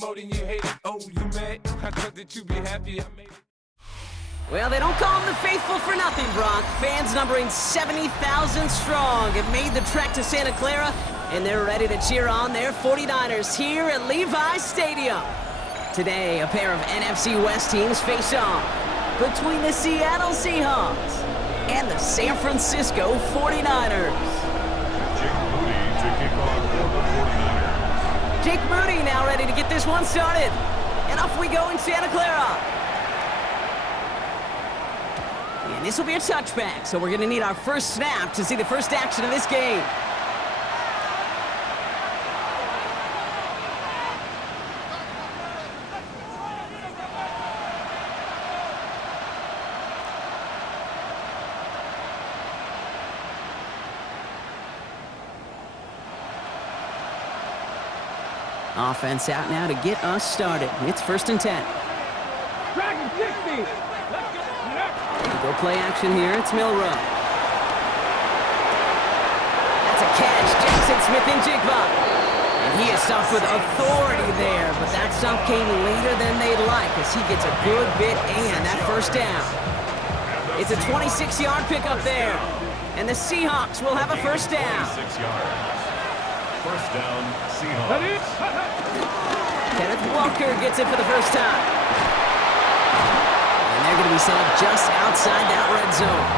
more than you hate it. Oh, you mad? I thought that you'd be happy I made it. Well, they don't call them the faithful for nothing, Brock. Fans numbering 70,000 strong have made the trek to Santa Clara, and they're ready to cheer on their 49ers here at Levi's Stadium. Today, a pair of NFC West teams face off between the Seattle Seahawks and the San Francisco 49ers. Jake Moody to kick off for the 49ers. Jake Moody now ready to get this one started. And off we go in Santa Clara. And this will be a touchback, so we're going to need our first snap to see the first action of this game. Offense out now to get us started. It's 1st and 10. Dragon 60. Go play action here. It's Milrow. That's a catch. Jackson Smith and Jigba. And he is stuffed with authority there, but that stuff came later than they'd like as he gets a good bit and that first down. It's a 26-yard pickup there. And the Seahawks will have a first down. 6 yards. First down, Seahawks. Kenneth Walker gets it for the first time. And they're going to be set up just outside that red zone.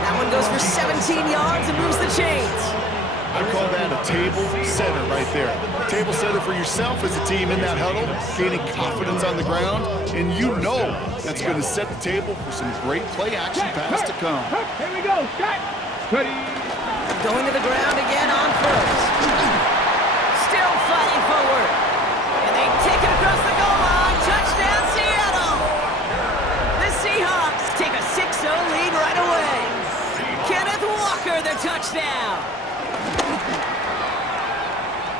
That one goes for 17 yards and moves the chains. I call that a table setter right there. Table setter for yourself as a team in that huddle, gaining confidence on the ground, and you know that's going to set the table for some great play action pass to come. Here we go. Shot. Ready. Going to the ground again on first. Still fighting forward. And they take it across the goal line. Touchdown, Seattle. The Seahawks take a 6-0 lead right away. Kenneth Walker, the touchdown.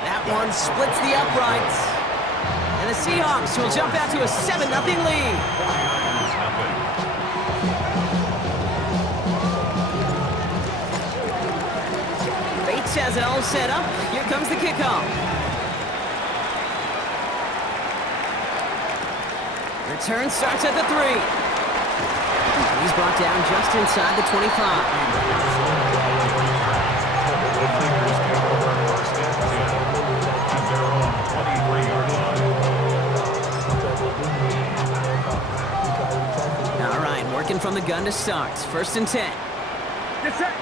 That one splits the uprights. And the Seahawks will jump out to a 7-0 lead. Bates has it all set up. Here comes the kickoff. Return starts at the 3. He's brought down just inside the 25. All right, working from the gun to start. 1st and 10. Get set.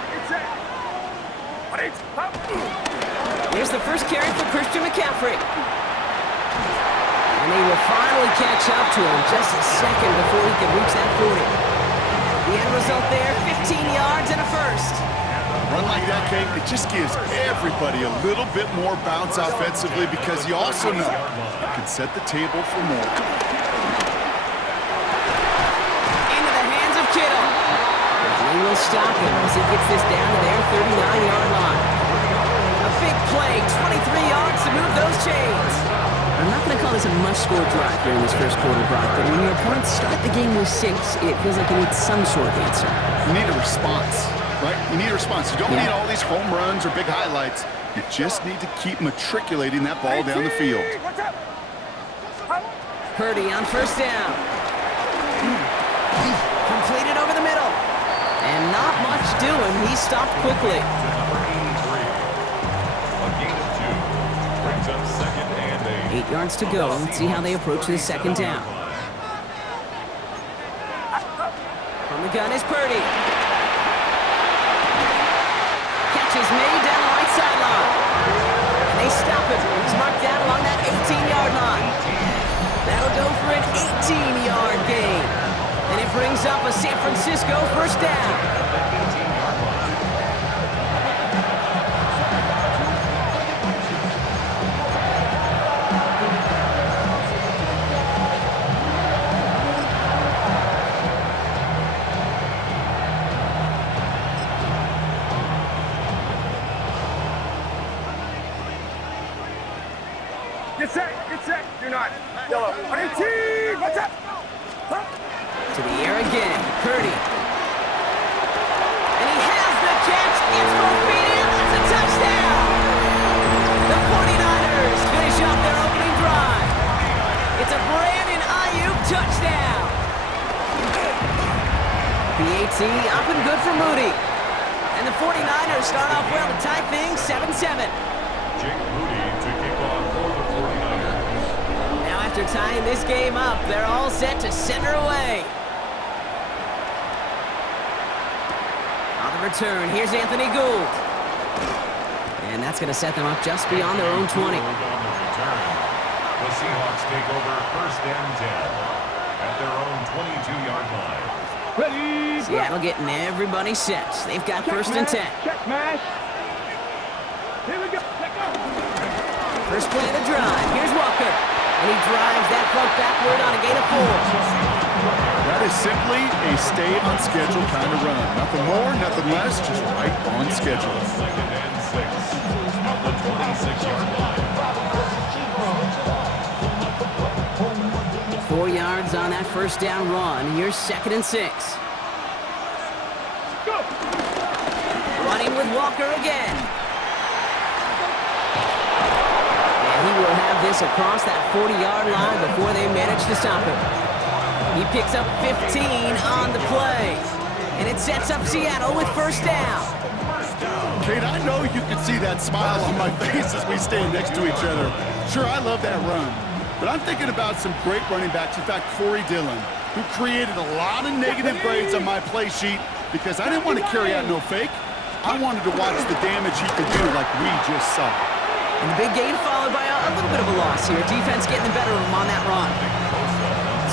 Here's the first carry for Christian McCaffrey. And they will finally catch up to him just a second before he can reach that 40. The end result there, 15 yards and a first. Run like that, Kate, it just gives everybody a little bit more bounce offensively because you also know you can set the table for more. Into the hands of Kittle. He will stop him as he gets this down to their 39-yard line. A big play, 23 yards to move those chains. I'm not going to call this a must-score drive here in this first quarter, Brock, but when your opponents start the game with 6, it feels like you need some sort of answer. You need a response, right? You need a response. You don't need all these home runs or big highlights. You just need to keep matriculating that ball down the field. Purdy on first down. Completed over the middle. And not much doing. He stopped quickly. Number 83. A gain of 2. Brings up 2nd and 8. 8 yards to go. Let's see how they approach this 2nd down. From the gun is Purdy. Catch is made down the right sideline. And they stop him. He's marked down along that 18-yard line. That'll go for an 18-yard gain. And it brings up a San Francisco first down. Get set. You're not. Yellow. 18. What's up? To the air again, Purdy. And he has the catch. It's for feet. That's a touchdown. The 49ers finish off their opening drive touchdown. PAT up and good for Moody. And the 49ers start off well to tie things 7-7. Jake Moody to kick off for the 49ers. Now after tying this game up, they're all set to center away. On the return, here's Anthony Gould. And that's going to set them up just beyond their own 20. On the return, the Seahawks take over first and 10 at their own 22-yard line. Ready. Seattle getting everybody set. They've got first and 10. Check mash. Here we go. First play of the drive. Here's Walker. And he drives that front backward on a gain of 4. That is simply a stay on schedule kind of run. Nothing more, nothing less, just right on schedule. Second and 6 on the 26-yard line. 4 yards on that first down run. Here's second and 6. Running with Walker again. And he will have this across that 40-yard line before they manage to stop him. He picks up 15 on the play. And it sets up Seattle with first down. Kate, I know you can see that smile on my face as we stand next to each other. Sure, I love that run. But I'm thinking about some great running backs. In fact, Corey Dillon, who created a lot of negative grades on my play sheet because I didn't want to carry out no fake. I wanted to watch the damage he could do like we just saw. And the big gain followed by a little bit of a loss here. Defense getting the better of him on that run.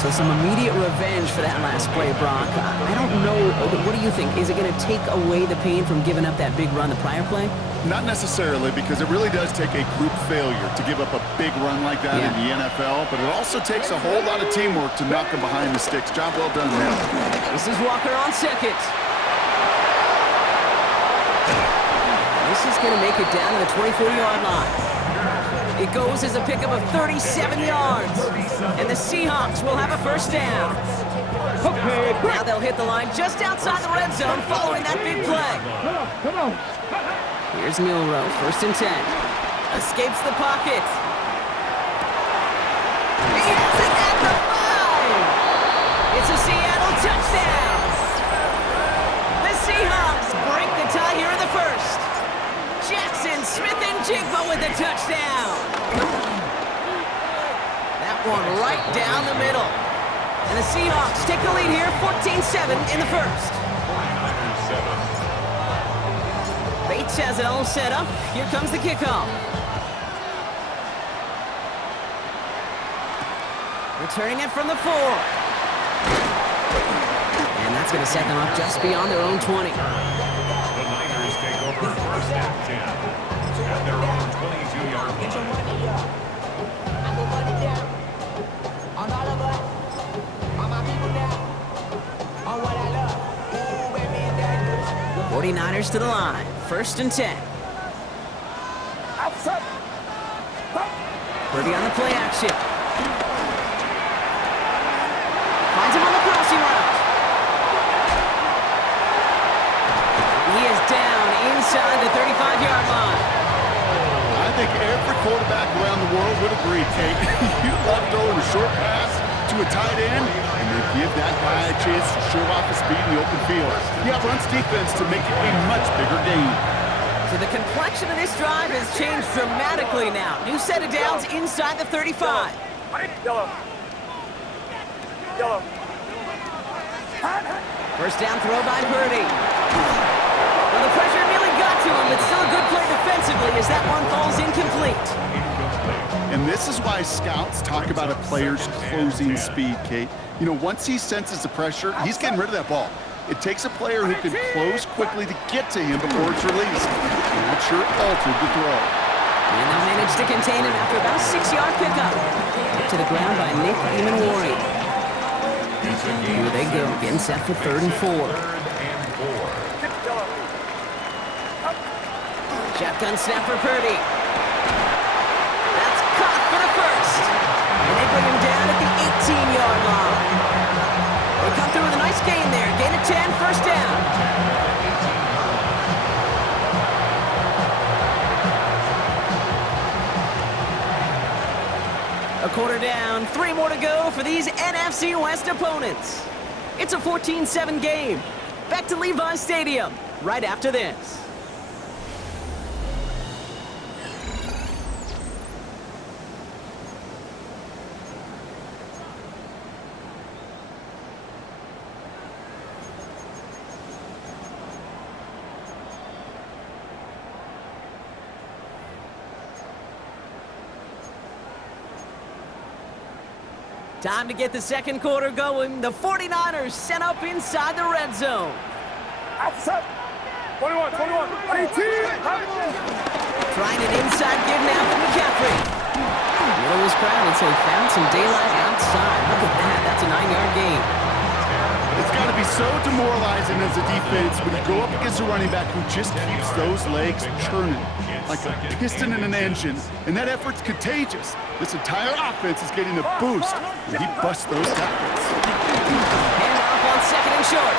So some immediate revenge for that last play, Brock. I don't know. What do you think? Is it going to take away the pain from giving up that big run the prior play? Not necessarily, because it really does take a group failure to give up a big run like that in the NFL, but it also takes a whole lot of teamwork to knock them behind the sticks. Job well done there. This is Walker on second. This is going to make it down to the 24-yard line. It goes as a pickup of 37 yards. And the Seahawks will have a first down. Okay. Now they'll hit the line just outside the red zone following that big play. Come on. Here's Milrow, first and 10. Escapes the pocket. He has it at the 5. It's a Seattle touchdown. The Seahawks break the tie here in the first. Jackson, Smith, and Jigba with the touchdown. That one right down the middle. And the Seahawks take the lead here, 14-7 in the first. 49ers 7. Bates has it all set up. Here comes the kickoff. Returning it from the 4. And that's going to set them up just beyond their own 20. The Niners take over first and 10 at their own 22-yard line. 49ers to the line. First and 10. Outside. Purdy on the play action. Finds him on the crossing route. He is down inside the 35-yard line. I think every quarterback around the world would agree, Kate. You love throwing a short pass to a tight end, and they give that guy a chance to show off his speed in the open field. Yeah, runs defense to make it a much bigger game. So the complexion of this drive has changed dramatically now. New set of downs inside the 35. Yellow. Yellow. First down throw by Purdy. Well, the pressure nearly got to him, but still a good play defensively as that one falls incomplete. And this is why scouts talk about a player's closing speed, Kate. You know, once he senses the pressure, he's getting rid of that ball. It takes a player who can close quickly to get to him before it's released. And that sure altered the throw. And they'll manage to contain him after about a 6-yard pickup. Up to the ground by Nick Emanwari. Here they go, getting set for 3rd and 4. Shotgun snap for Purdy. That's caught for the first. And they bring him down at the 18-yard line. They come through with a nice gain there. Gain of 10, first down. A quarter down, 3 more to go for these NFC West opponents. It's a 14-7 game. Back to Levi Stadium right after this. Time to get the second quarter going. The 49ers set up inside the red zone. Outside. 21, 21, 18. Trying an inside give now from McCaffrey. Middle was crowded, so he found some daylight outside. Look at that. That's a 9-yard gain. It's got to be so demoralizing as a defense when you go up against a running back who just keeps those legs churning like a piston in an engine, and that effort's contagious. This entire offense is getting a boost, and he busts those tackles. Handoff on second and short.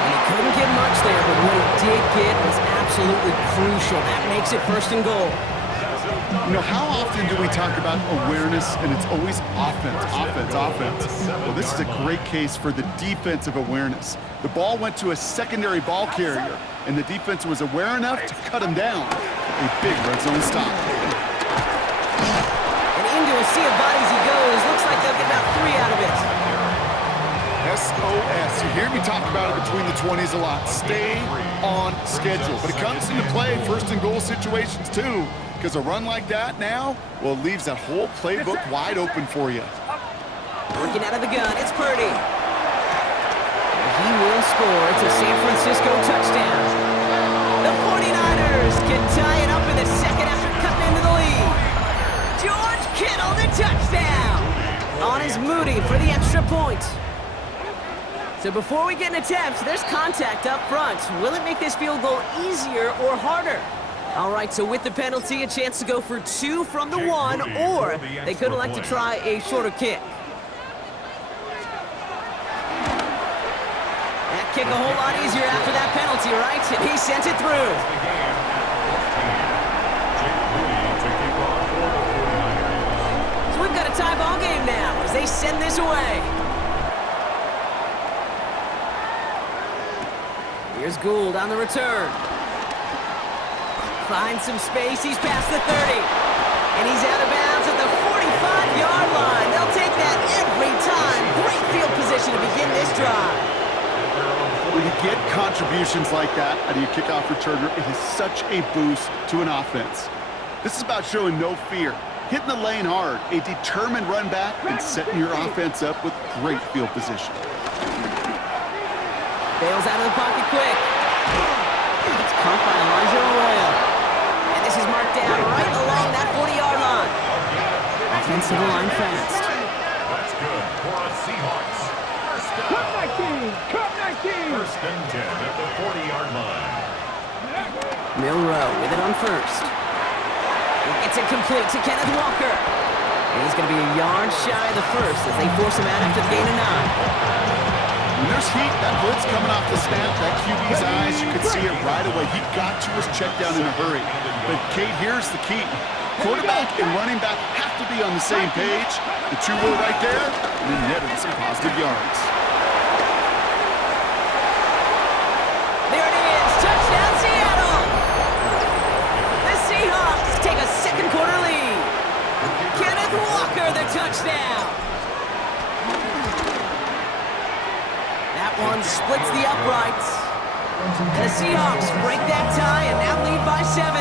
And he couldn't get much there, but what he did get was absolutely crucial. That makes it first and goal. You know, how often do we talk about awareness, and it's always offense, offense, offense? Well, this is a great case for the defensive awareness. The ball went to a secondary ball carrier, and the defense was aware enough to cut him down. A big red zone stop. And into a sea of bodies he goes. Looks like they'll get about 3 out of it. SOS. You hear me talk about it between the 20s a lot. Stay on schedule. But it comes into play first and goal situations too, because a run like that now, well, it leaves that whole playbook wide open for you. Working out of the gun, it's Purdy. And he will score. It's a San Francisco touchdown. The 49ers can tie it up in the second after cutting into the lead. George Kittle, the touchdown. On is Moody for the extra point. So before we get an attempt, there's contact up front. Will it make this field goal easier or harder? All right, so with the penalty, a chance to go for 2 from the 1, or they could elect to try a shorter kick. That kick a whole lot easier after that penalty, right? And he sent it through. So we've got a tie ball game now as they send this away. Here's Gould on the return. Finds some space, he's past the 30. And he's out of bounds at the 45-yard line. They'll take that every time. Great field position to begin this drive. When you get contributions like that out of your kickoff returner, it is such a boost to an offense. This is about showing no fear, hitting the lane hard, a determined run back, and setting your offense up with great field position. Bails out of the pocket quick. It's caught by Elijah Arroyo. And this is marked down right along that 40-yard line. Offensive line fast. That's good for a Seahawks. Cut 19! Cut 19! First and 10 at the 40-yard line. Milrow with it on first. He gets it complete to Kenneth Walker. And he's going to be a yard shy of the first as they force him out after the gain of 9. When there's heat, that blitz coming off the snap, that QB's eyes, you could see it right away. He got to his check down in a hurry. But, Kate, here's the key. Quarterback and running back have to be on the same page. The 2 were right there, and then netted some positive yards. There it is. Touchdown, Seattle. The Seahawks take a second quarter lead. Kenneth Walker, the touchdown. That one splits the uprights. And the Seahawks break that tie and now lead by 7.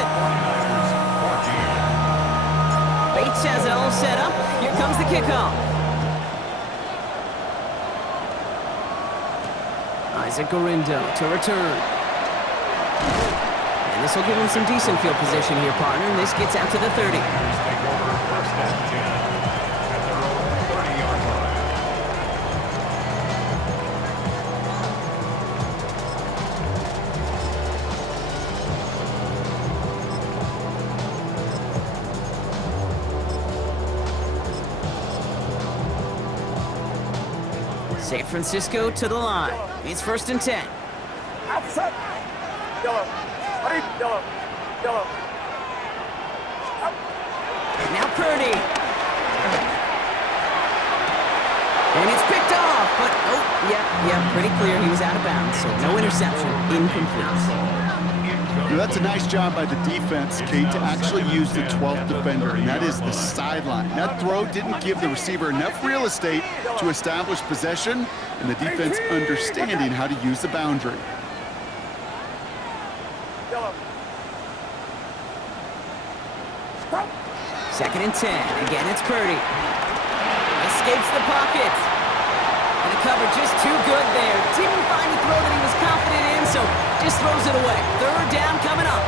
Bates has it all set up. Here comes the kickoff. Isaac Gorindo to return. And this will give him some decent field position here, partner. And this gets out to the 30. Take over first and 10 at their own 30-yard line. San Francisco to the line. It's first and 10. Outside. Yellow. Ready? Yellow. Yellow. Now Purdy. Yep, pretty clear he was out of bounds, so no interception, incomplete. That's a nice job by the defense, Kate, to actually use the 12th defender, and that is the sideline. That throw didn't give the receiver enough real estate to establish possession, and the defense understanding how to use the boundary. Second and 10. Again, it's Purdy. Escapes the pocket. And the cover just too good there. Didn't find the throw that he was confident in, so just throws it away. Third down coming up.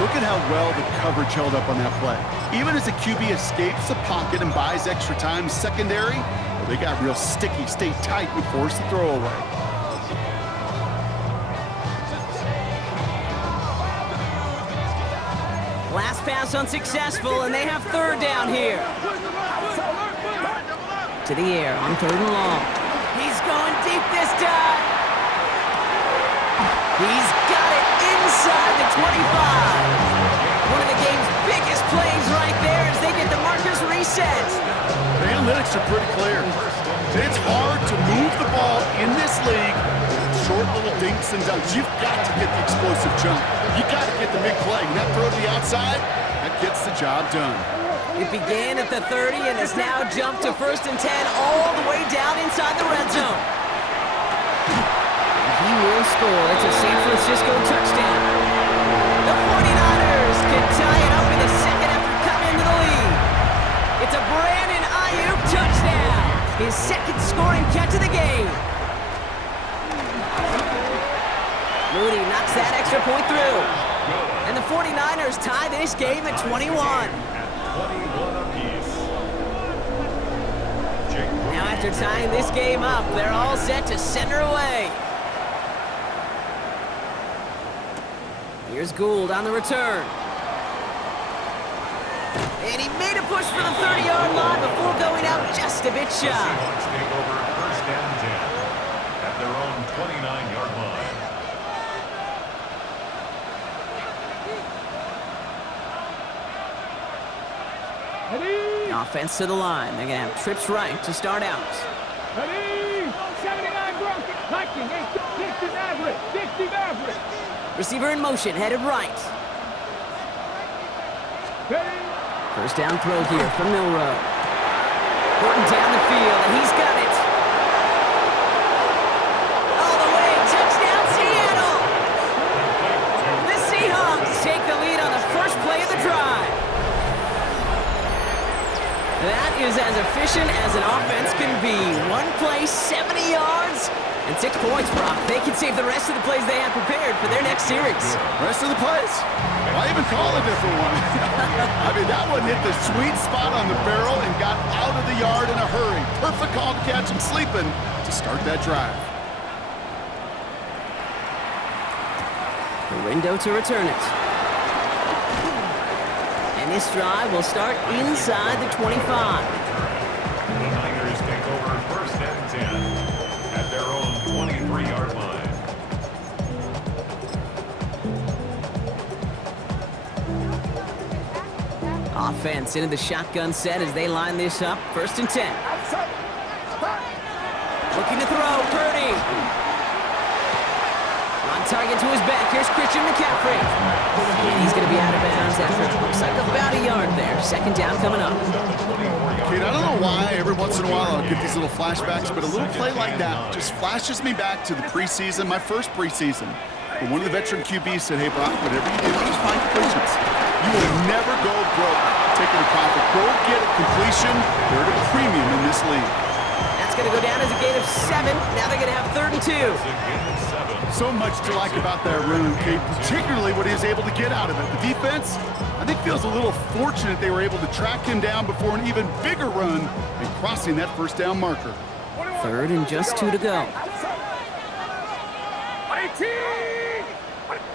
Look at how well the coverage held up on that play. Even as the QB escapes the pocket and buys extra time secondary, well, they got real sticky, stay tight, and force the throw away. Last pass unsuccessful, and they have third down here. To the air on third and long. He's going deep this time. He's got it inside the 25. One of the game's biggest plays right there as they get the markers reset. The analytics are pretty clear. It's hard to move the ball in this league with short little dinks and dunks. You've got to get the explosive jump. You got to get the big play. And that throw to the outside, that gets the job done. It began at the 30 and has now jumped to first and 10 all the way down inside the red zone. And he will score. It's a San Francisco touchdown. The 49ers can tie it up in the second after coming into the lead. It's a Brandon Ayuk touchdown. His second scoring catch of the game. Moody knocks that extra point through. And the 49ers tie this game at 21. Now after tying this game up, they're all set to send her away. Here's Gould on the return. And he made a push for the 30-yard line before going out just a bit shy. Seahawks take over first and 10 at their own 29-yard line. Offense to the line. They're going to have trips right to start out. Ready? 79 broken. Hiking. 60 average. 60 average. Receiver in motion, headed right. Ready? First down throw here from Milrow. Gordon down the field, and he's got it. All the way, touchdown Seattle! The Seahawks take the lead on the first play of the drive. That is as efficient as an offense can be. One play, 70 yards, and 6 points, Brock. They can save the rest of the plays they have prepared for their next series. Rest of the plays? Why even call a different one? I mean, that one hit the sweet spot on the barrel and got out of the yard in a hurry. Perfect call to catch him sleeping to start that drive. Window to return it. And this drive will start inside the 25. The Niners take over first and 10 at their own 23-yard line. Offense into the shotgun set as they line this up. First and 10. Looking to throw, Purdy. On target to his back. Here's Christian McCaffrey. And he's going to be out of bounds after it looks like about a yard there. Second down coming up. Kate, I don't know why every once in a while I'll get these little flashbacks, but a little play like that just flashes me back to the preseason, my first preseason. When one of the veteran QBs said, hey, Brock, whatever you do, just find completions. You will never go broke taking a profit. Go get a completion. They're at a premium in this league. That's going to go down as a gain of 7. Now they're going to have 3rd and 2. So much to like about that run, Kate, particularly what he was able to get out of it. The defense, I think, feels a little fortunate they were able to track him down before an even bigger run and crossing that first down marker. 3rd and just 2 to go. 18!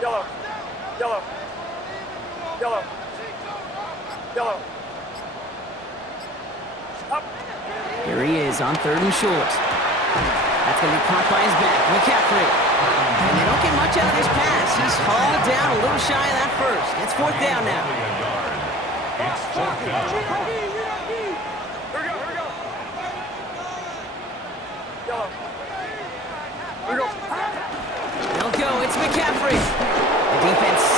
Yellow. Yellow. Yellow. Yellow. Up. Here he is on 3rd and short. That's going to be caught by his back. McCaffrey. And they don't get much out of this pass. He's hauled down a little shy of that first. It's 4th down now. It's 4th down. Here we go. Yellow.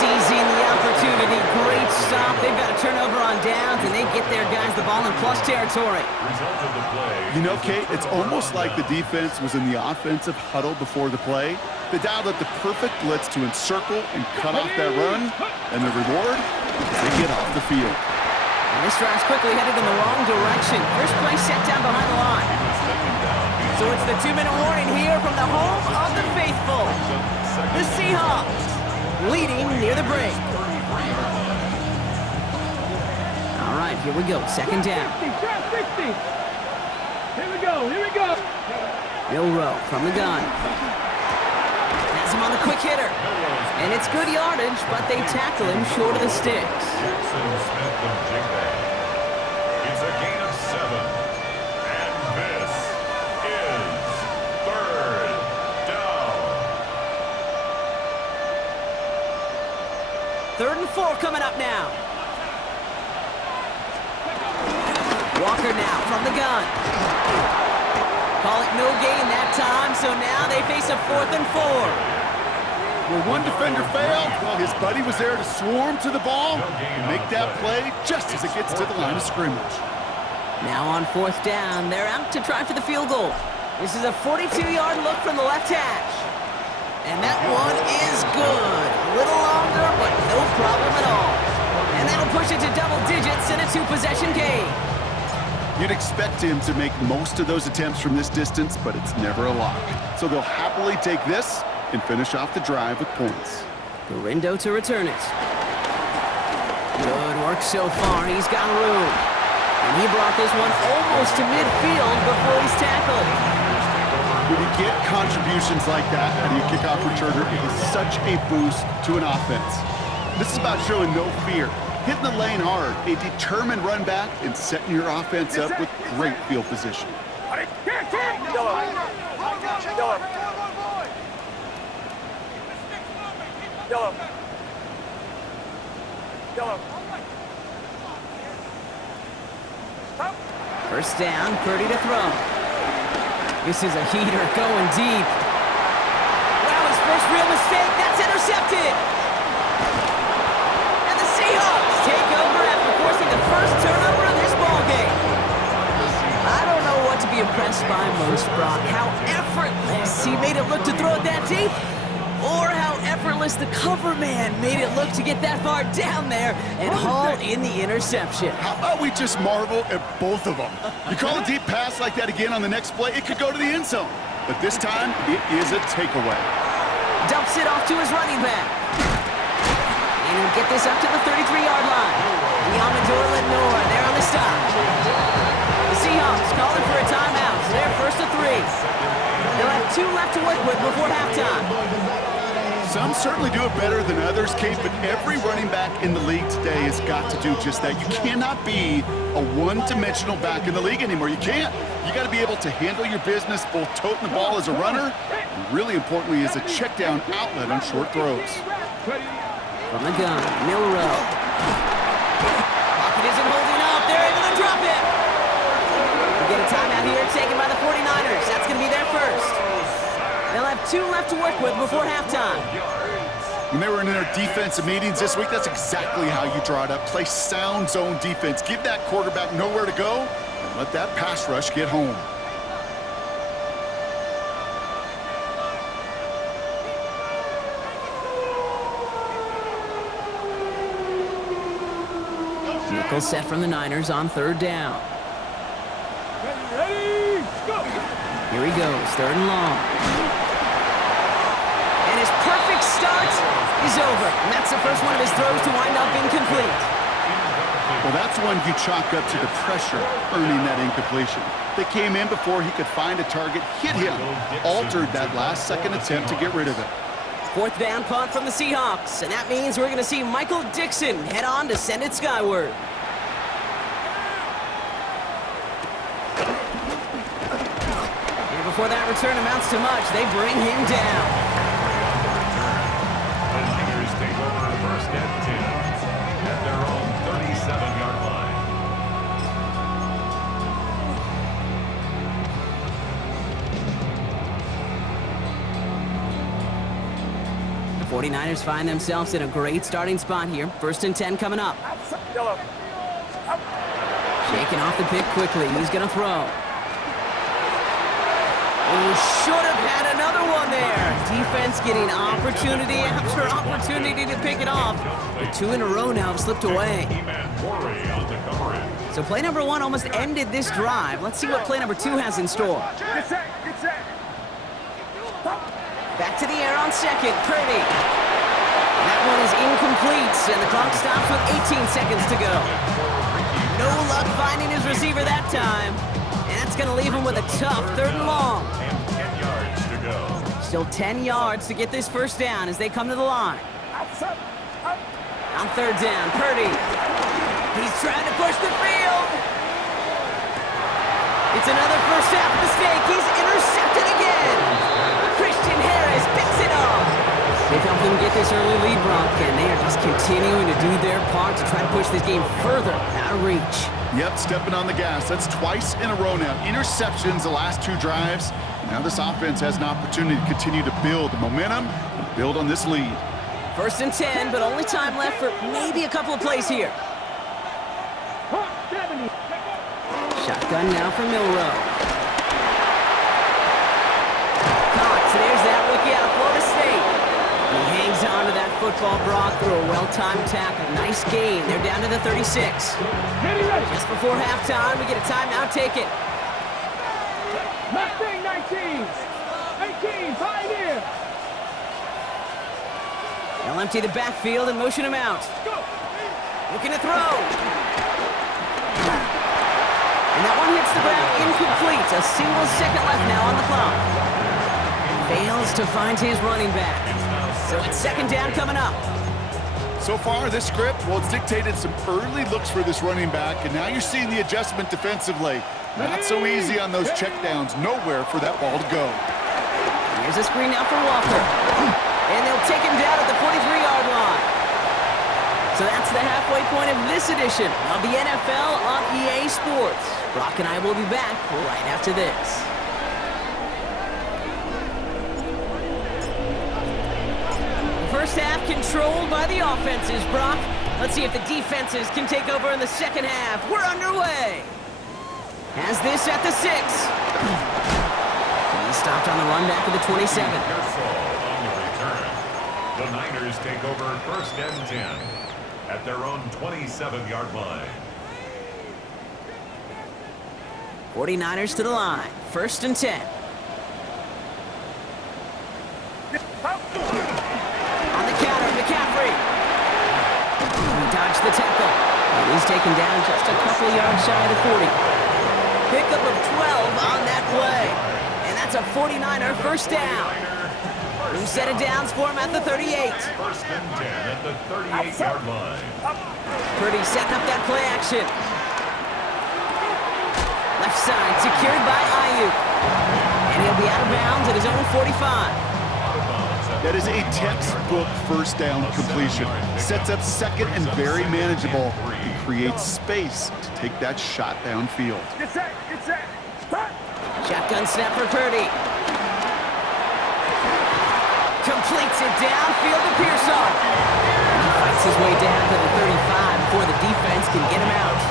seizing the opportunity. Great stop. They've got a turnover on downs, and they get their guys the ball in plus territory. Result of the play. You know, Kate, it's almost like the defense was in the offensive huddle before the play. They dialed up the perfect blitz to encircle and cut off that run, and the reward is they get off the field. And this drive's quickly headed in the wrong direction. First play set down behind the line. So it's the 2-minute warning here from the home of the faithful. The Seahawks leading near the break. All right, here we go. Second down. 60. Here we go. Milrow from the gun. Has him on the quick hitter. And it's good yardage, but they tackle him short of the sticks. Jackson Smith and Jigba. It's a gain of 7. And this is third down. 3rd and 4 coming up now. Walker now from the gun. Call it no gain that time, so now they face a 4th and 4. Well, one defender failed. Well, his buddy was there to swarm to the ball and make that play just as it gets to the line of scrimmage. Now on 4th down, they're out to try for the field goal. This is a 42-yard look from the left hash. And that one is good. A little longer, but no problem at all. And that'll push it to double digits in a 2-possession game. You'd expect him to make most of those attempts from this distance, but it's never a lock. So they'll happily take this and finish off the drive with points. Garindo to return it. Good work so far. He's got room. And he brought this one almost to midfield before he's tackled. When you get contributions like that out of your kickoff returner, it is such a boost to an offense. This is about showing no fear, hitting the lane hard, a determined run back, and setting your offense up with great field position. Yellow. First down, Purdy to throw. This is a heater going deep. Wow, his first real mistake. That's intercepted. And the Seahawks take over after forcing the first turnover of this ballgame. I don't know what to be impressed by most, Brock. How effortless he made it look to throw it that deep, or how effortless the cover man made it look to get that far down there and haul in the interception. How about we just marvel at both of them? You call a deep pass like that again on the next play, it could go to the end zone. But this time, it is a takeaway. Dumps it off to his running back. And he'll get this up to the 33-yard line. Yamador Lenore there on the stop. The Seahawks calling for a timeout. They're first to 3. They'll have 2 left to work with before halftime. Some certainly do it better than others, Kate, but every running back in the league today has got to do just that. You cannot be a one-dimensional back in the league anymore. You can't. You got to be able to handle your business, both toting the ball as a runner, and really importantly as a check-down outlet on short throws. From the gun, Milrow. Pocket isn't holding up. They're able to drop it. We get a timeout here taken by the 49ers. That's going to be their first. They'll have 2 left to work with before halftime. When they were in their defensive meetings this week, that's exactly how you draw it up. Play sound zone defense. Give that quarterback nowhere to go, and let that pass rush get home. Nickel set from the Niners on 3rd down. Ready, go! Here he goes, 3rd and long. And his perfect start is over. And that's the first one of his throws to wind up incomplete. Well, that's one you chalk up to the pressure earning that incompletion. They came in before he could find a target, hit him, altered that last-second attempt to get rid of it. 4th down punt from the Seahawks. And that means we're going to see Michael Dixon head on to send it skyward. And before that return amounts to much, they bring him down. The Niners take over first and 10 at their own 37-yard line. The 49ers find themselves in a great starting spot here. 1st and 10 coming up. Yellow. Shaking off the pick quickly. He's going to throw. Oh, should have had another one there. Defense getting opportunity after opportunity to pick it off. But 2 in a row now have slipped away. So play number 1 almost ended this drive. Let's see what play number 2 has in store. Get set. Get set. Back to the air on 2nd. Purdy. That one is incomplete, and the clock stops with 18 seconds to go. No luck finding his receiver that time. And that's going to leave him with a tough 3rd and long. And 10 yards to go. Still 10 yards to get this 1st down as they come to the line. On 3rd down, Purdy. He's trying to push the field. It's another first half mistake. He's intercepted again. Christian Harris picks it up. They've helped them get this early lead, Brock, and they are just continuing to do their part to try to push this game further out of reach. Yep, stepping on the gas. That's twice in a row now. Interceptions the last 2 drives. Now this offense has an opportunity to continue to build the momentum and build on this lead. 1st and 10, but only time left for maybe a couple of plays here. Shotgun now for Milrow. Cox, there's that rookie out of Florida State. And he hangs on to that football, Brock, through a well-timed tackle. Nice gain. They're down to the 36. Just before halftime, we get a timeout. Take it. Mustang 19. 18. Pioneer. They'll empty the backfield and motion him out. Looking to throw. And that one hits the ground incomplete. A single second left now on the clock. Fails to find his running back. So it's 2nd down coming up. So far, this script, well, it's dictated some early looks for this running back, and now you're seeing the adjustment defensively. Not so easy on those checkdowns. Nowhere for that ball to go. Here's a screen now for Walker. And they'll take him down at the 43-yard line. So that's the halfway point of this edition of the NFL on EA Sports. Brock and I will be back right after this. First half controlled by the offenses, Brock. Let's see if the defenses can take over in the 2nd half. We're underway. Has this at the 6. He stopped on the run back of the 27. On the return. The Niners take over 1st and 10 at their own 27-yard line. 49ers to the line. 1st and 10. On the counter, McCaffrey. He dodged the tackle. And he's taken down just a couple yards shy of the 40. Pickup of 12 on that play. And that's a 49er 1st down. New set of downs for him at the 38. 1st and 10 at the 38-yard line. Purdy setting up that play action. Left side secured by Ayuk. And he'll be out of bounds at his own 45. That is a textbook 1st down completion. Sets up 2nd and very manageable. He creates space to take that shot downfield. Get set. Get set. Shotgun snap for Purdy. Completes it downfield to Pearson. He fights his way down to the 35 before the defense can get him out.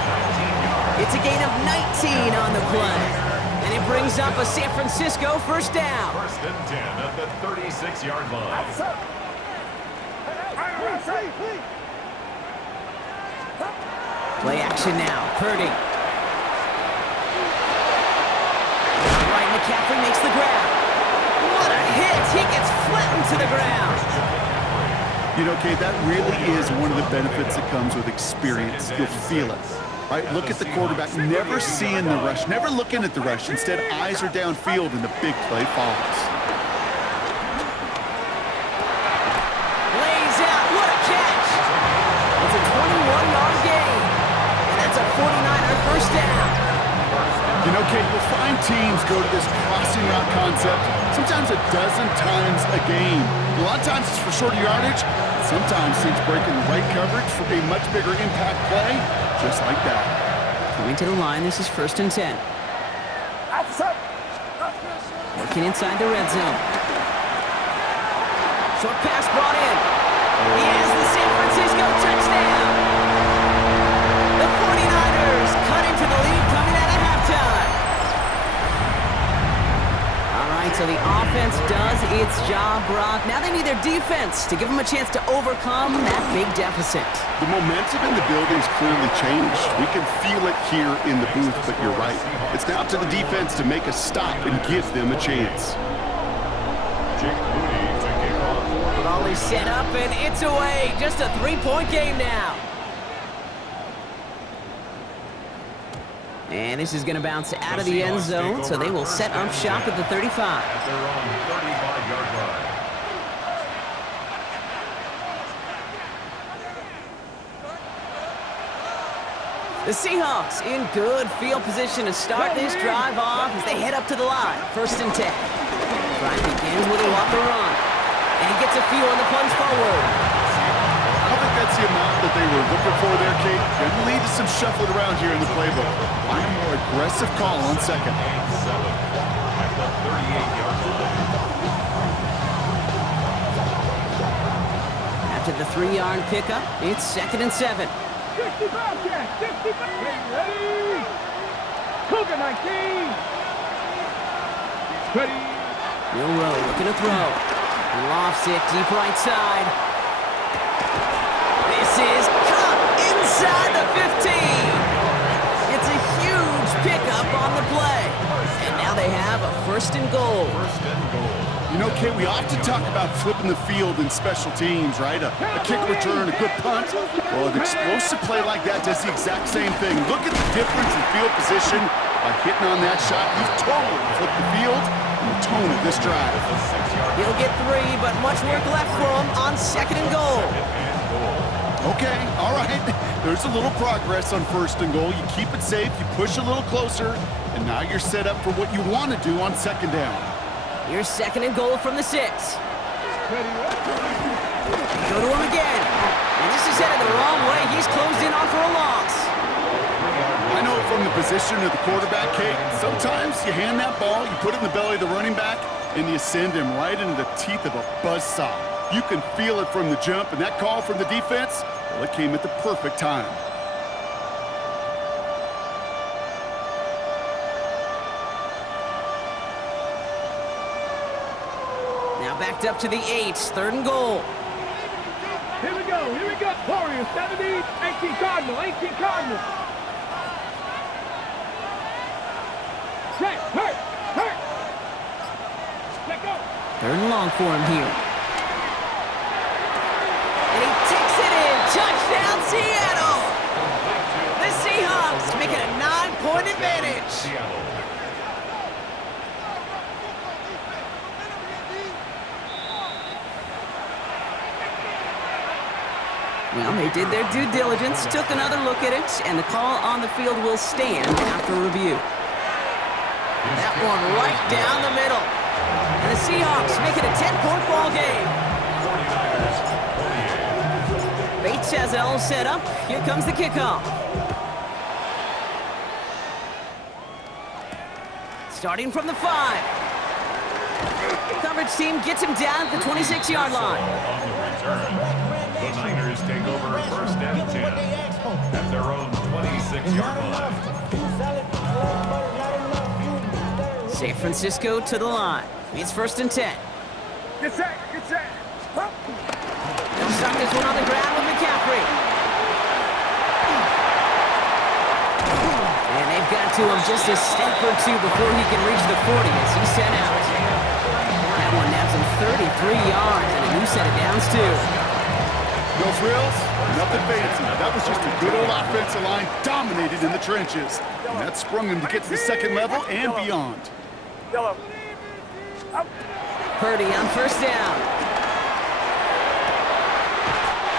It's a gain of 19 on the play. And it brings up a San Francisco 1st down. 1st and 10 at the 36-yard line. Play action now. Purdy. Right, McCaffrey makes the grab. What a hit! He gets flattened to the ground. You know, Kate, that really is one of the benefits that comes with experience. You'll feel it. Right, look at the quarterback, never seeing the rush, never looking at the rush. Instead, eyes are downfield and the big play follows. Lays out, what a catch! It's a 21-yard gain, and that's a 49er 1st down. You know, Kate, you'll find teams go to this crossing route concept sometimes a dozen times a game. A lot of times it's for shorter yardage. Sometimes teams breaking the right coverage for a much bigger impact play, just like that. Coming to the line, this is 1st and 10. Working inside the red zone. Short pass brought in. Here's the San Francisco touchdown. The 49ers cut into the lead coming out of halftime. All right, so the offense does its job, Brock. Now they need their defense to give them a chance to overcome that big deficit. The momentum in the building's clearly changed. We can feel it here in the booth, but you're right. It's now to the defense to make a stop and give them a chance. Ball is set up, and it's away. Just a three-point game now. And this is going to bounce out of the end zone, so they will set up shop at the 35. At their own 35-yard line. The Seahawks in good field position to start this drive off as they head up to the line. 1st and 10. Drive begins with a walker run. And he gets a few on the plunge forward. I don't think that's the amount that they were looking for there, Kate. Going to lead to some shuffling around here in the playbook. Find a more aggressive call on 2nd. And 7 at the 38-yard line. After the 3-yard pickup, it's 2nd and 7. 65, Jack, 65. Ready? Cougar 19. Ready? Milrow looking to throw. He lofts it deep right side. This is caught inside the 15. It's a huge pickup on the play. And now they have a 1st and goal. 1st and goal. You know, Kate, we often talk about flipping the field in special teams, right? A kick return, a good punt. Well, an explosive play like that does the exact same thing. Look at the difference in field position. By hitting on that shot, you've totally flipped the field and the tone of this drive. He'll get 3, but much work left for him on 2nd and goal. Okay, all right. There's a little progress on 1st and goal. You keep it safe, you push a little closer, and now you're set up for what you want to do on 2nd down. Here's 2nd and goal from the 6. Go to him again. And this is headed the wrong way. He's closed in on for a loss. I know from the position of the quarterback, Kate, sometimes you hand that ball, you put it in the belly of the running back, and you send him right into the teeth of a buzzsaw. You can feel it from the jump, and that call from the defense, well, it came at the perfect time. Now backed up to the 8, 3rd and goal. Here we go. Warriors 70, 18 Cardinal, 18 Cardinal. Check, hurt. Let go. 3rd and long for him here. And he takes it in. Touchdown, Seattle. The Seahawks make it a 9-point advantage. Seattle. Well, they did their due diligence, took another look at it, and the call on the field will stand after review. That one right down the middle. And the Seahawks make it a 10-point ball game. 49ers, 28. Bates has it all set up. Here comes the kickoff. Starting from the 5. Coverage team gets him down at the 26-yard line. On the return, the Niners take over 1st and 10 at their own 26-yard line. San Francisco to the line. It's 1st and 10. Get set. Huh? They'll start this one on the ground with McCaffrey. And they've got to him just a step or 2 before he can reach the 40 as he's sent out. That one nabs him 33 yards and a new set of downs too. No frills, nothing fancy. That was just a good old offensive line dominated in the trenches. And that sprung him to get to the 2nd level and beyond. Yellow. Purdy on 1st down.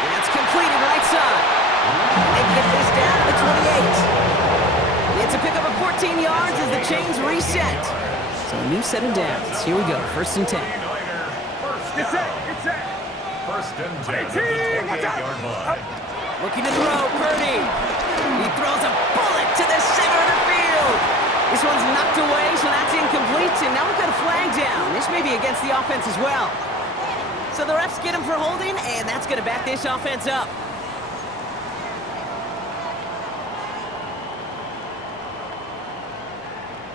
That's completed right side. They get this down to the 28. It's a pickup of 14 yards as the chains reset. So a new set of downs. Here we go, 1st and 10. Get set. 1st and 10 at the 28-yard line. Looking to throw, Purdy. He throws a bullet to the center of the field. This one's knocked away, so that's incomplete, and now we've got a flag down. This may be against the offense as well. So the refs get him for holding, and that's going to back this offense up.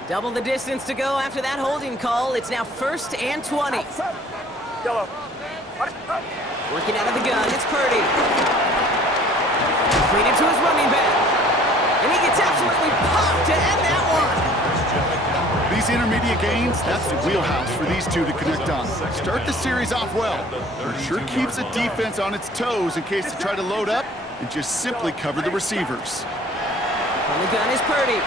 Double the distance to go after that holding call. It's now 1st and 20. Yellow. Working out of the gun, it's Purdy. Completed to his running back. And he gets absolutely popped to end that one. These intermediate gains, that's the wheelhouse for these two to connect on. Start the series off well. It sure keeps the defense on its toes in case they try to load up and just simply cover the receivers. On the gun is Purdy.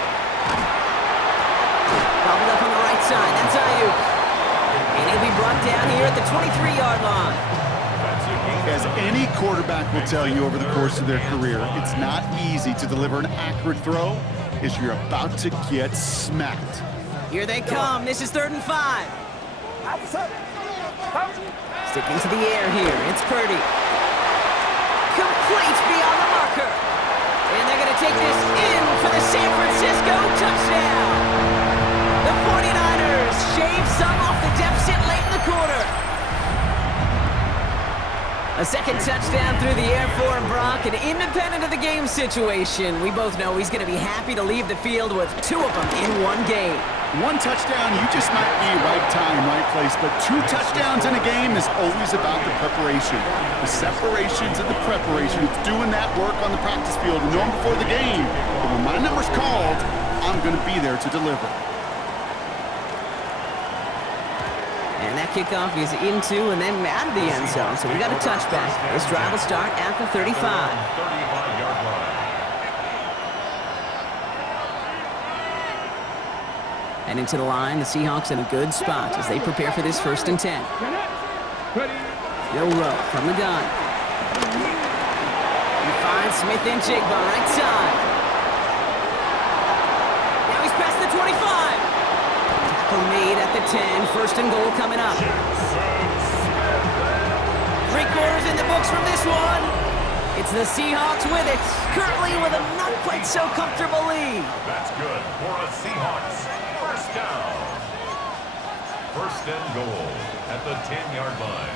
Gobbled up on the right side, that's Ayuk. And he'll be brought down here at the 23-yard line. As any quarterback will tell you over the course of their career, it's not easy to deliver an accurate throw as you're about to get smacked. Here they come. This is 3rd and 5. Sticking to the air here. It's Purdy. Complete beyond the marker. And they're going to take this in for the San Francisco touchdown. The 49ers shave some off the deficit late in the quarter. A second touchdown through the air for him, Brock, and independent of the game situation, we both know he's going to be happy to leave the field with 2 of them in one game. One touchdown, you just might be right time, right place, but 2 touchdowns in a game is always about the preparation. The separations and the preparation. It's doing that work on the practice field, knowing before the game that when my number's called, I'm going to be there to deliver. And that kickoff is into and then out of the end zone, so we got a touchback. This drive will start at the 35. 35-yard line. And into the line, the Seahawks in a good spot as they prepare for this 1st and 10. Rowe from the gun. He finds Smith and Jigba right side. Now he's past the 25. Tackle made at the 10. 1st and goal coming up. 3 quarters in the books from this one. It's the Seahawks with it, currently with a not quite so comfortable lead. That's good for a Seahawks. 1st down. 1st and goal at the 10-yard line.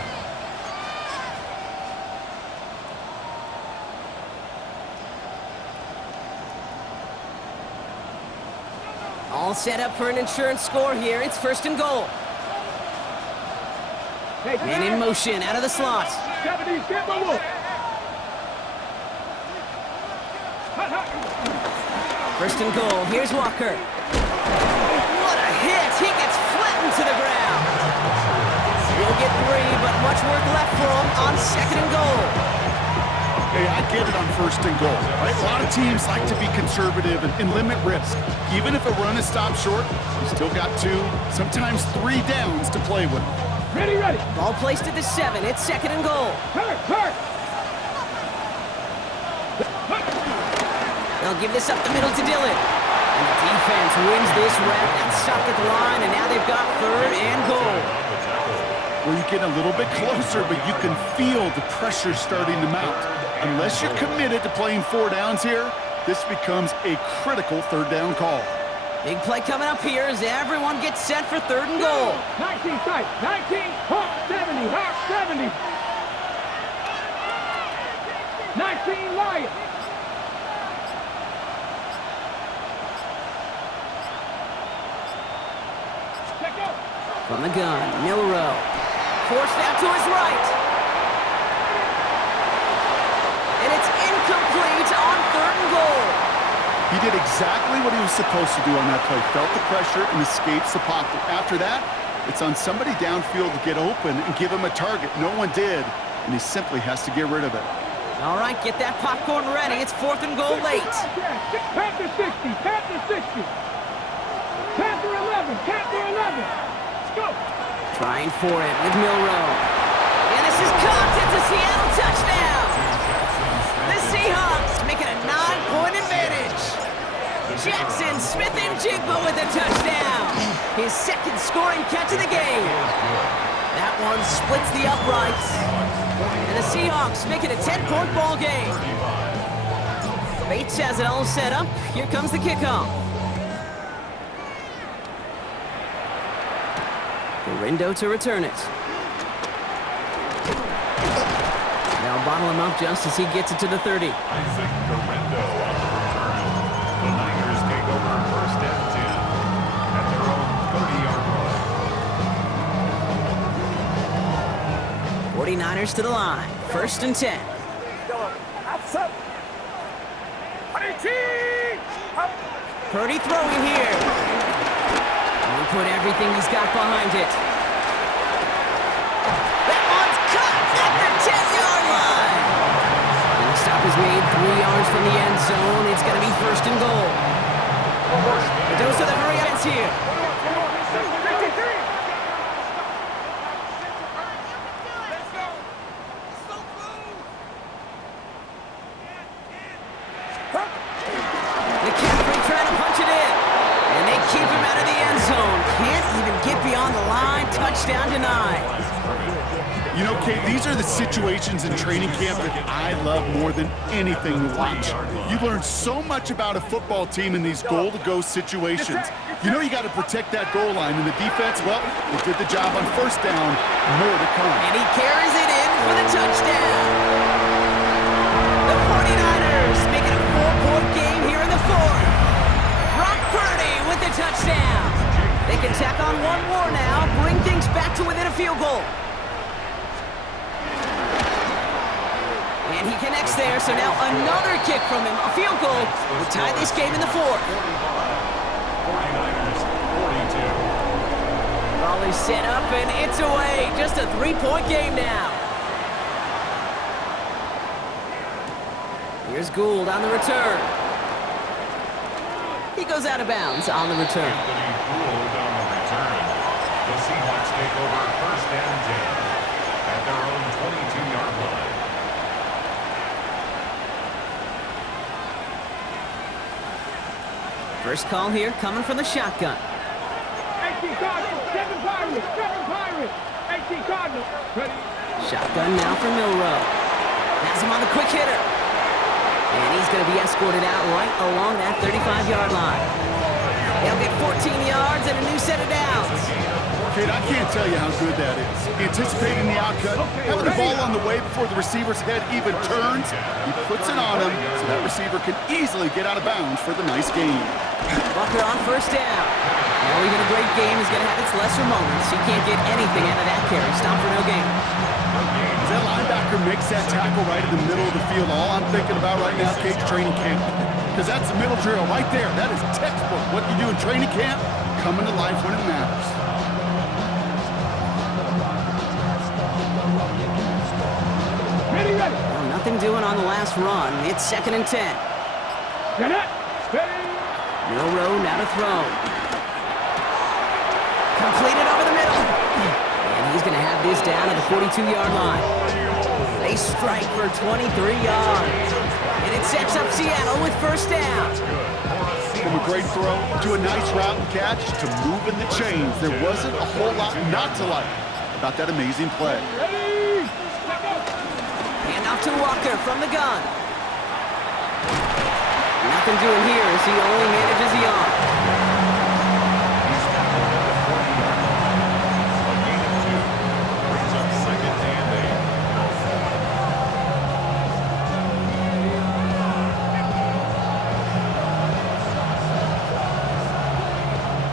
All set up for an insurance score here. It's 1st and goal. Man in motion out of the slot. 1st and goal. Here's Walker. What a hit! He gets flattened to the ground. He'll get 3, but much work left for him on 2nd and goal. Hey, I get it on 1st and goal, right? A lot of teams like to be conservative and limit risk. Even if a run is stopped short, you still got 2, sometimes 3 downs to play with. Ready. Ball placed at the 7. It's 2nd and goal. Hurt. They'll give this up the middle to Dillon. And the defense wins this rep and stopped at the line, and now they've got 3rd and goal. Where you get a little bit closer, but you can feel the pressure starting to mount. Unless you're committed to playing 4 downs here, this becomes a critical 3rd down call. Big play coming up here as everyone gets set for 3rd and goal. 19 sight. 19. Hawk 70. Hawk 70. 19 Lion. From the gun, Milrow. Forced out to his right. And it's incomplete on 3rd and goal. He did exactly what he was supposed to do on that play. Felt the pressure and escapes the pocket. After that, it's on somebody downfield to get open and give him a target. No one did, and he simply has to get rid of it. All right, get that popcorn ready. It's 4th and goal late. Panther 60. Panther 60. Panther 11. Panther 11. Let's go. Trying for it with Milrow. And this is caught. It's a Seattle touchdown. The Seahawks making a 9-point advantage. Jackson, Smith, and Jigba with a touchdown. His 2nd scoring catch of the game. That one splits the uprights. And the Seahawks make it a 10-point ball game. Bates has it all set up. Here comes the kickoff. Rindo to return it. gobble him up just as he gets it to the 30. Isaac Garendo on the return. The Niners take over first and 10 at their own 30-yard line. 49ers to the line. First and 10. Purdy throwing here. And put everything he's got behind it. That one's cut at the 10-yard line. And the stop is made 3 yards from the end zone. It's going to be first and goal. Those are the hurry ups here. Touchdown denied. You know, Kate, these are the situations in training camp that I love more than anything to watch. You learn so much about a football team in these goal-to-go situations. You know you got to protect that goal line, and the defense, well, they did the job on first down. More to come. And he carries it in for the touchdown. The 49ers make it a 4-point game here in the fourth. Brock Purdy with the touchdown. They can tack on one more now, bring things back to within a field goal. And he connects there, so now another kick from him. A field goal will tie this game in the fourth. 49ers 42. Ball is set up, and it's away. Just a 3-point game now. Here's Gould on the return. He goes out of bounds on the return. Anthony Gould on the return. The Seahawks take over first and 10 at their own 22-yard line. First call here coming from the shotgun. 18 Cardinals, 7 Pirates, 7 Pirates. 18 Cardinals. Ready? Shotgun now for Milrow. Has him on the quick hitter. And he's going to be escorted out right along that 35-yard line. They'll get 14 yards and a new set of downs. Kate, I can't tell you how good that is. Anticipating the outcut, having the ball on the way before the receiver's head even turns, he puts it on him so that receiver can easily get out of bounds for the nice gain. Walker on first down. Now even a great game is going to have its lesser moments. He can't get anything out of that carry. Stop for no gain. As that linebacker makes that tackle right in the middle of the field, all I'm thinking about right now, Kate, training camp. Because that's the middle drill right there. That is textbook. What you do in training camp, coming to life when it matters. Ready, ready. Well, nothing doing on the last run. It's second and 10. Get it. Ready. Milrow now to throw. Completed over the middle. And he's going to have this down at the 42-yard line. They strike for 23 yards. And it sets up Seattle with first down. From a great throw to a nice route and catch to moving the chains, there wasn't a whole lot not to like about that amazing play. Ready. Hand off to Walker from the gun. Nothing doing here as he only manages the arm. He's tackled at the 40-yard line. A gain of 2 brings up second and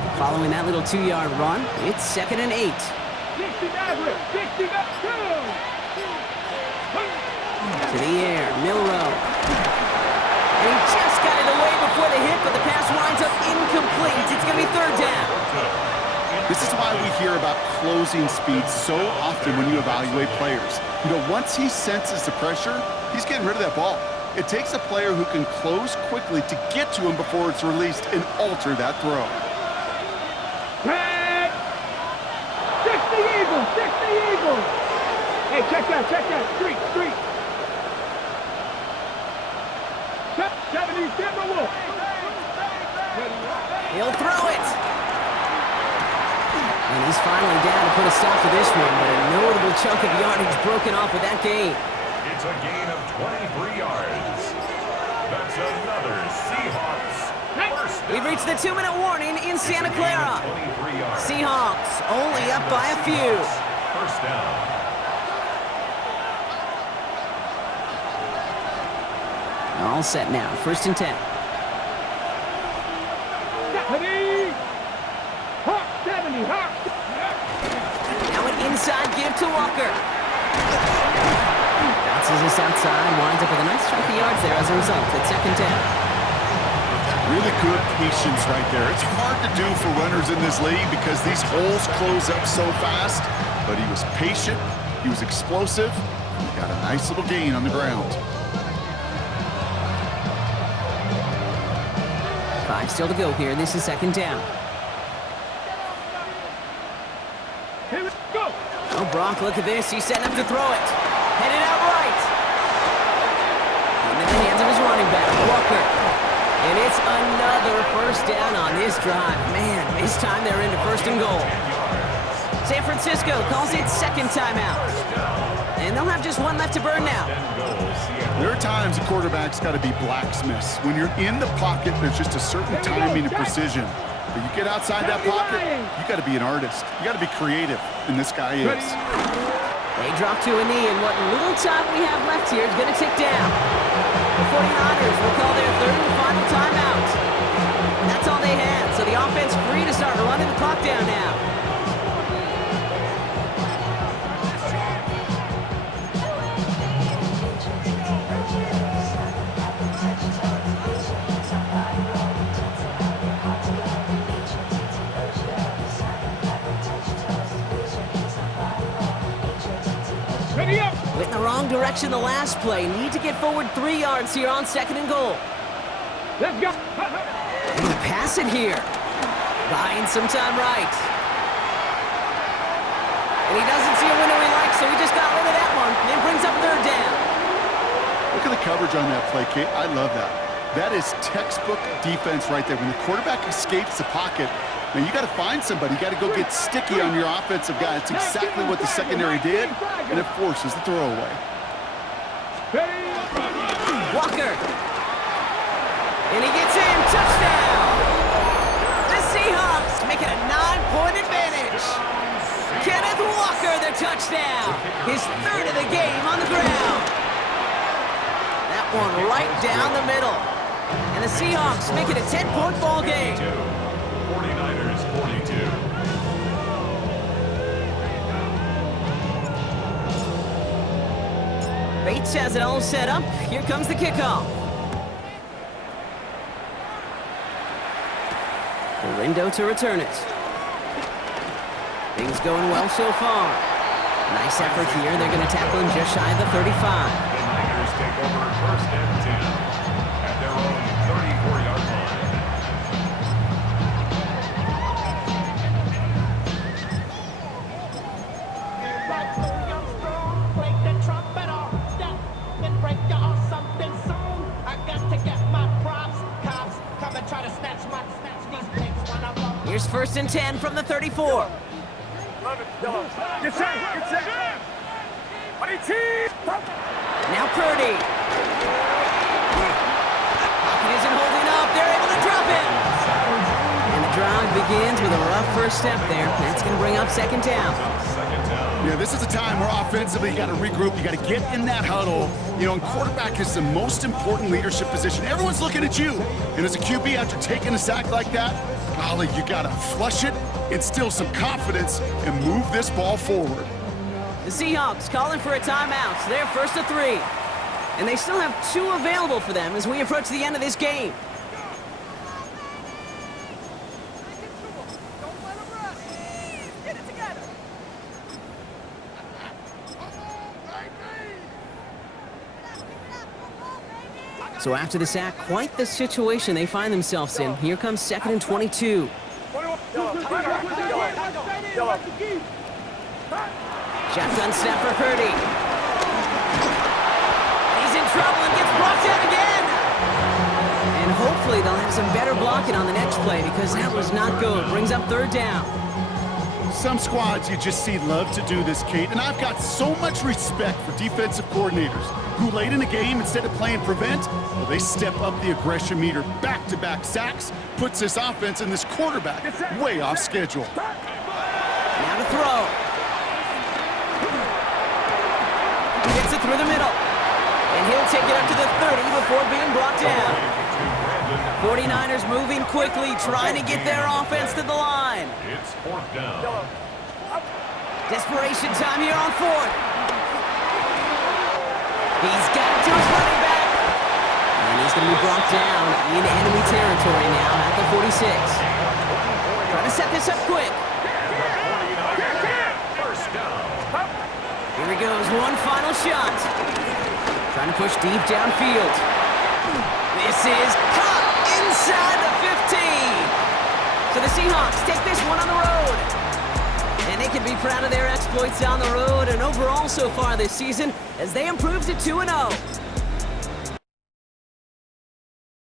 8. Following that little 2-yard run, it's second and 8. 60 Maverick. 60 Maverick. To the air, Milrow. And he just got it away before the hit, but the pass winds up incomplete. It's going to be third down. This is why we hear about closing speed so often when you evaluate players. You know, once he senses the pressure, he's getting rid of that ball. It takes a player who can close quickly to get to him before it's released and alter that throw. Red. 60 Eagles. 60 Eagles. Hey, check that. Street. 70 Timberwolves. He'll throw it. And he's finally down to put a stop to this one, but a notable chunk of yardage broken off with that gain. It's a gain of 23 yards. That's another Seahawks first down. We've reached the 2-minute warning in Santa Clara. 23 yards. Seahawks only up by a few. First down. All set now, 1st and 10. Ready? Hawk 70, Hawk. Now an inside give to Walker. Bounces this outside, winds up with a nice chunk of yards there as a result at 2nd down. Really good patience right there. It's hard to do for runners in this league because these holes close up so fast, but he was patient, he was explosive, and he got a nice little gain on the ground. 5 still to go here. This is 2nd down. Here we go. Oh, Brock, look at this. He's setting up to throw it. Headed out right. Into the hands of his running back, Walker. And it's another 1st down on this drive. Man, this time they're into 1st and goal. San Francisco calls it 2nd timeout. And they'll have just 1 left to burn now. There are times a quarterback's got to be blacksmiths. When you're in the pocket, there's just a certain timing and precision. But you get outside that pocket, you got to be an artist. You got to be creative, and this guy is. They drop to a knee, and what little time we have left here is going to tick down. The 49ers will call their 3rd and final timeout. And that's all they had, so the offense free to start running the clock down now. Ready up. Went in the wrong direction the last play. Need to get forward 3 yards here on 2nd and goal. Let's go. And pass it here. Buying some time right. And he doesn't see a window he likes, so he just got rid of that one. And brings up 3rd down. Look at the coverage on that play, Kate. I love that. That is textbook defense right there. When the quarterback escapes the pocket, now you got to find somebody. You got to go get sticky on your offensive guy. It's exactly what the secondary did, and it forces the throwaway. Walker. And he gets in. Touchdown. The Seahawks make it a 9-point advantage. Kenneth Walker, the touchdown. His 3rd of the game on the ground. That one right down the middle. And the Seahawks make it a 10-point ball game. 49ers 42. Bates has it all set up. Here comes the kickoff. Dorindo to return it. Things going well so far. Nice effort here. They're going to tackle him just shy of the 35. The Niners take over 1st and 10 at their own 34-yard line. Here's 1st and 10 from the 34. Get set. Get set. Now Purdy. Pocket isn't holding up. They're able to drop it. And the drive begins with a rough 1st step there. That's going to bring up 2nd down. Yeah, this is a time where offensively you got to regroup. You got to get in that huddle. You know, and quarterback is the most important leadership position. Everyone's looking at you. And as a QB, after taking a sack like that, golly, you got to flush it, instill some confidence, and move this ball forward. The Seahawks calling for a timeout. They're 1st and 3. And they still have 2 available for them as we approach the end of this game. So after the sack, quite the situation they find themselves in. Here comes 2nd and 22. Shotgun snap for Purdy. He's in trouble and gets brought down again. And hopefully they'll have some better blocking on the next play because that was not good. Brings up 3rd down. Some squads you just see love to do this, Kate, and I've got so much respect for defensive coordinators who late in the game, instead of playing prevent, well, they step up the aggression meter. Back-to-back sacks puts this offense and this quarterback way off schedule. Now to throw. Gets it through the middle. and he'll take it up to the 30 before being brought down. 49ers moving quickly, trying to get their offense to the line. It's fourth down. Desperation time here on fourth. He's got it to his running back. And he's going to be brought down in enemy territory now at the 46. Trying to set this up quick. First down. Here he goes, one final shot. Trying to push deep downfield. This is caught inside the 15. So the Seahawks take this one on the road. And they can be proud of their exploits on the road and overall so far this season as they improve to 2-0.